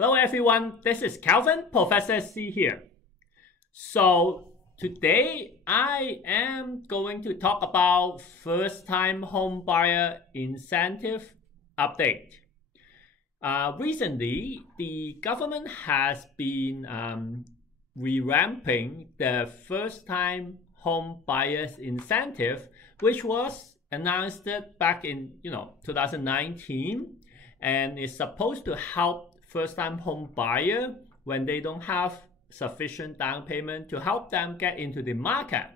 Hello everyone, this is Calvin, Professor C here. So today I am going to talk about first-time home buyer incentive update. Recently, the government has been revamping the first-time home buyers incentive, which was announced back in 2019, and is supposed to help first-time home buyer when they don't have sufficient down payment to help them get into the market.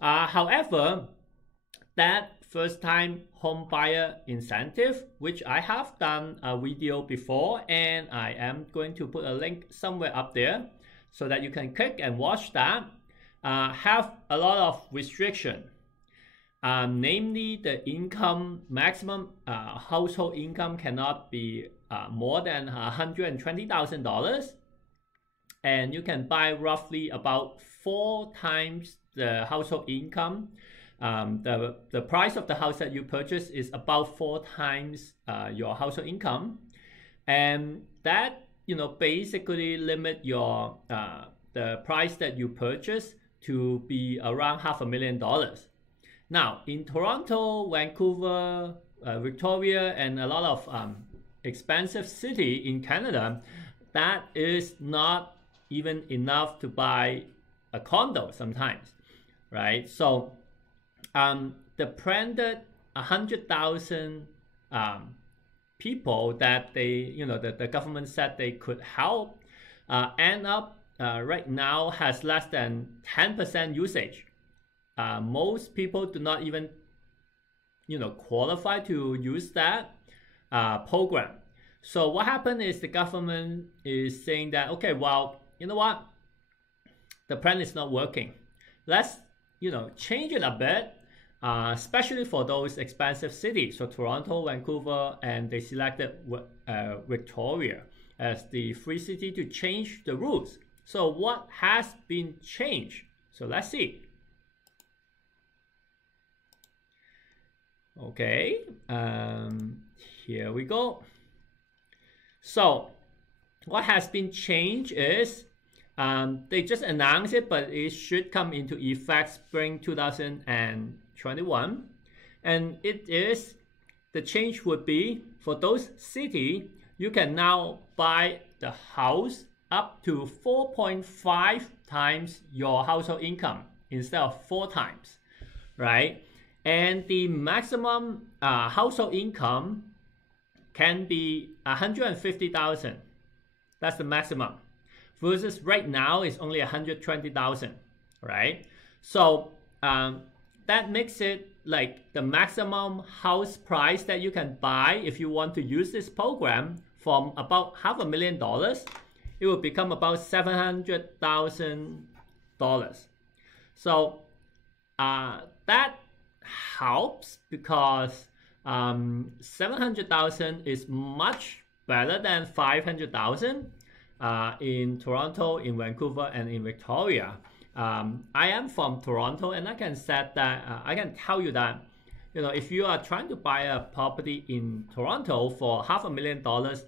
However, that first-time home buyer incentive, which I have done a video before, and I am going to put a link somewhere up there so that you can click and watch that, have a lot of restriction. Namely, the income maximum household income cannot be more than $120,000, and you can buy roughly about 4 times the household income. The price of the house that you purchase is about 4 times your household income, and that basically limit your the price that you purchase to be around $500,000. Now, in Toronto, Vancouver, Victoria, and a lot of expensive city in Canada, that is not even enough to buy a condo sometimes, right? So the branded 100,000 people that the government said they could help end up right now has less than 10% usage. Most people do not even qualify to use that program. So what happened is the government is saying that, okay, well, you know what, the plan is not working, let's change it a bit, especially for those expensive cities, so Toronto, Vancouver, and they selected Victoria as the free city to change the rules. So what has been changed? So let's see. Okay, here we go. So what has been changed is they just announced it, but it should come into effect spring 2021. And it is, the change would be for those cities, you can now buy the house up to 4.5 times your household income instead of 4 times, right? And the maximum household income can be $150,000. That's the maximum. Versus right now is only $120,000, right? So that makes it like the maximum house price that you can buy if you want to use this program from about $500,000, it will become about $700,000. So that helps because 700,000 is much better than 500,000 in Toronto, in Vancouver, and in Victoria. I am from Toronto, and I can say that I can tell you that if you are trying to buy a property in Toronto for $500,000,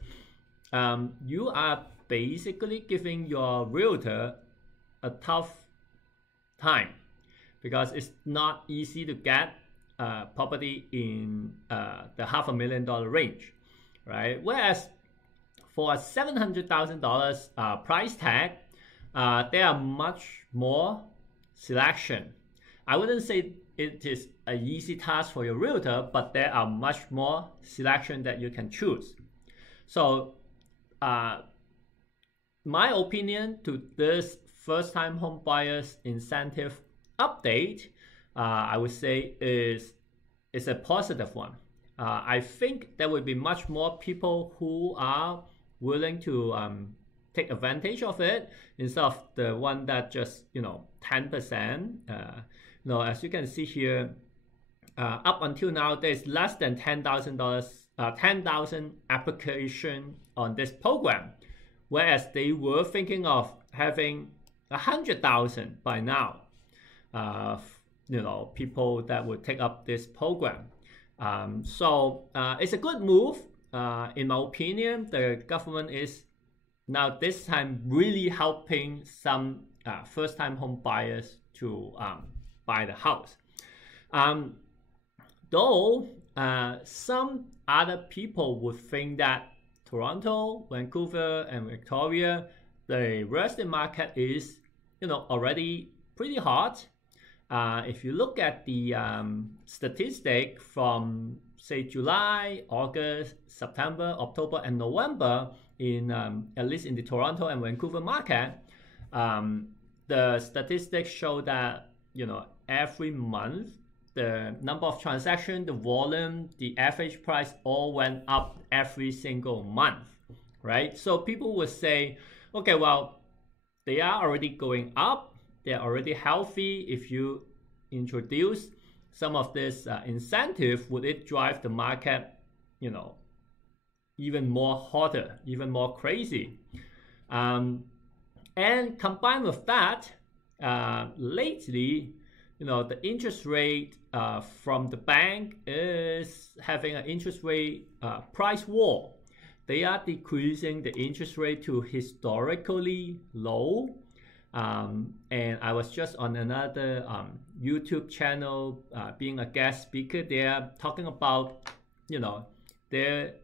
you are basically giving your realtor a tough time, because it's not easy to get property in the $500,000 range, right? Whereas for a $700,000 price tag, there are much more selection. I wouldn't say it is an easy task for your realtor, but there are much more selection that you can choose. So my opinion to this first-time home buyers incentive update, I would say is a positive one. I think there will be much more people who are willing to take advantage of it instead of the one that just 10%. As you can see here, up until now there's less than $10,000 application on this program, whereas they were thinking of having 100,000 by now. People that would take up this program. So it's a good move. In my opinion, the government is now this time really helping some first-time home buyers to buy the house. Though some other people would think that Toronto, Vancouver, and Victoria, the real estate market is, already pretty hot. If you look at the statistic from, say, July, August, September, October, and November, in at least in the Toronto and Vancouver market, the statistics show that, every month, the number of transactions, the volume, the average price all went up every single month, right? So people would say, okay, well, they are already going up. They're already healthy. If you introduce some of this incentive, would it drive the market, even more hotter, even more crazy? And combined with that, lately, the interest rate from the bank is having an interest rate price war. They are decreasing the interest rate to historically low. And I was just on another YouTube channel being a guest speaker there, talking about, there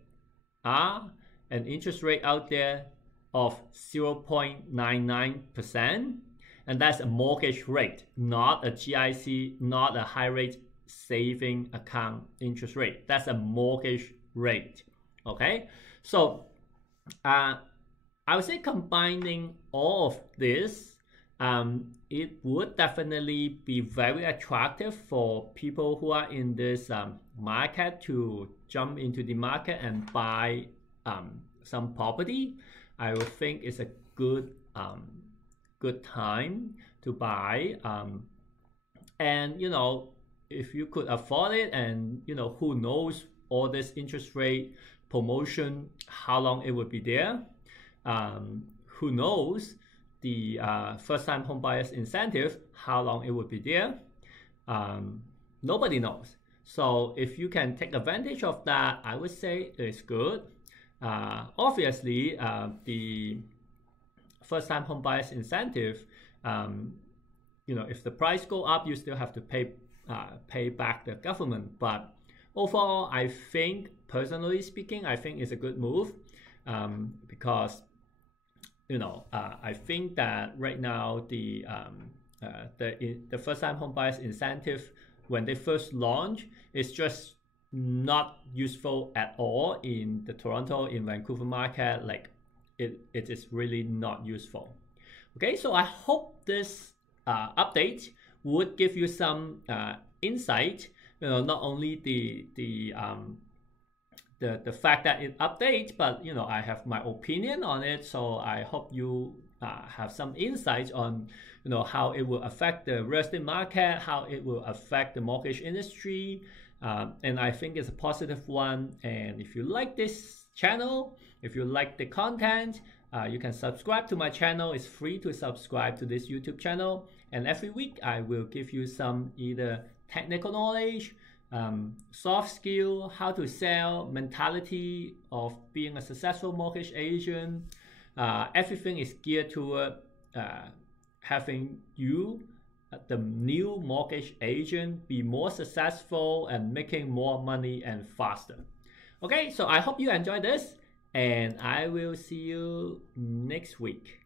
are an interest rate out there of 0.99%, and that's a mortgage rate, not a GIC, not a high rate saving account interest rate. That's a mortgage rate. Okay, so I would say combining all of this, it would definitely be very attractive for people who are in this market to jump into the market and buy some property. I would think it's a good time to buy, and if you could afford it, and who knows, all this interest rate promotion, how long it would be there, who knows, the first-time home buyers incentive, how long it would be there, nobody knows. So if you can take advantage of that, I would say it's good. Obviously, the first-time home buyers incentive, if the price go up, you still have to pay back the government. But overall, I think, personally speaking, I think it's a good move, because I think that right now the first-time home buyers incentive, when they first launch, is just not useful at all in the Toronto, in Vancouver market. Like it is really not useful. Okay, so I hope this update would give you some insight. Not only the fact that it updates, but I have my opinion on it. So I hope you have some insights on how it will affect the real estate market, how it will affect the mortgage industry, and I think it's a positive one. And if you like this channel, if you like the content, you can subscribe to my channel. It's free to subscribe to this YouTube channel, and every week I will give you some either technical knowledge, soft skill, how to sell, mentality of being a successful mortgage agent. Everything is geared toward having you, the new mortgage agent, be more successful and making more money and faster. Okay, so I hope you enjoyed this, and I will see you next week.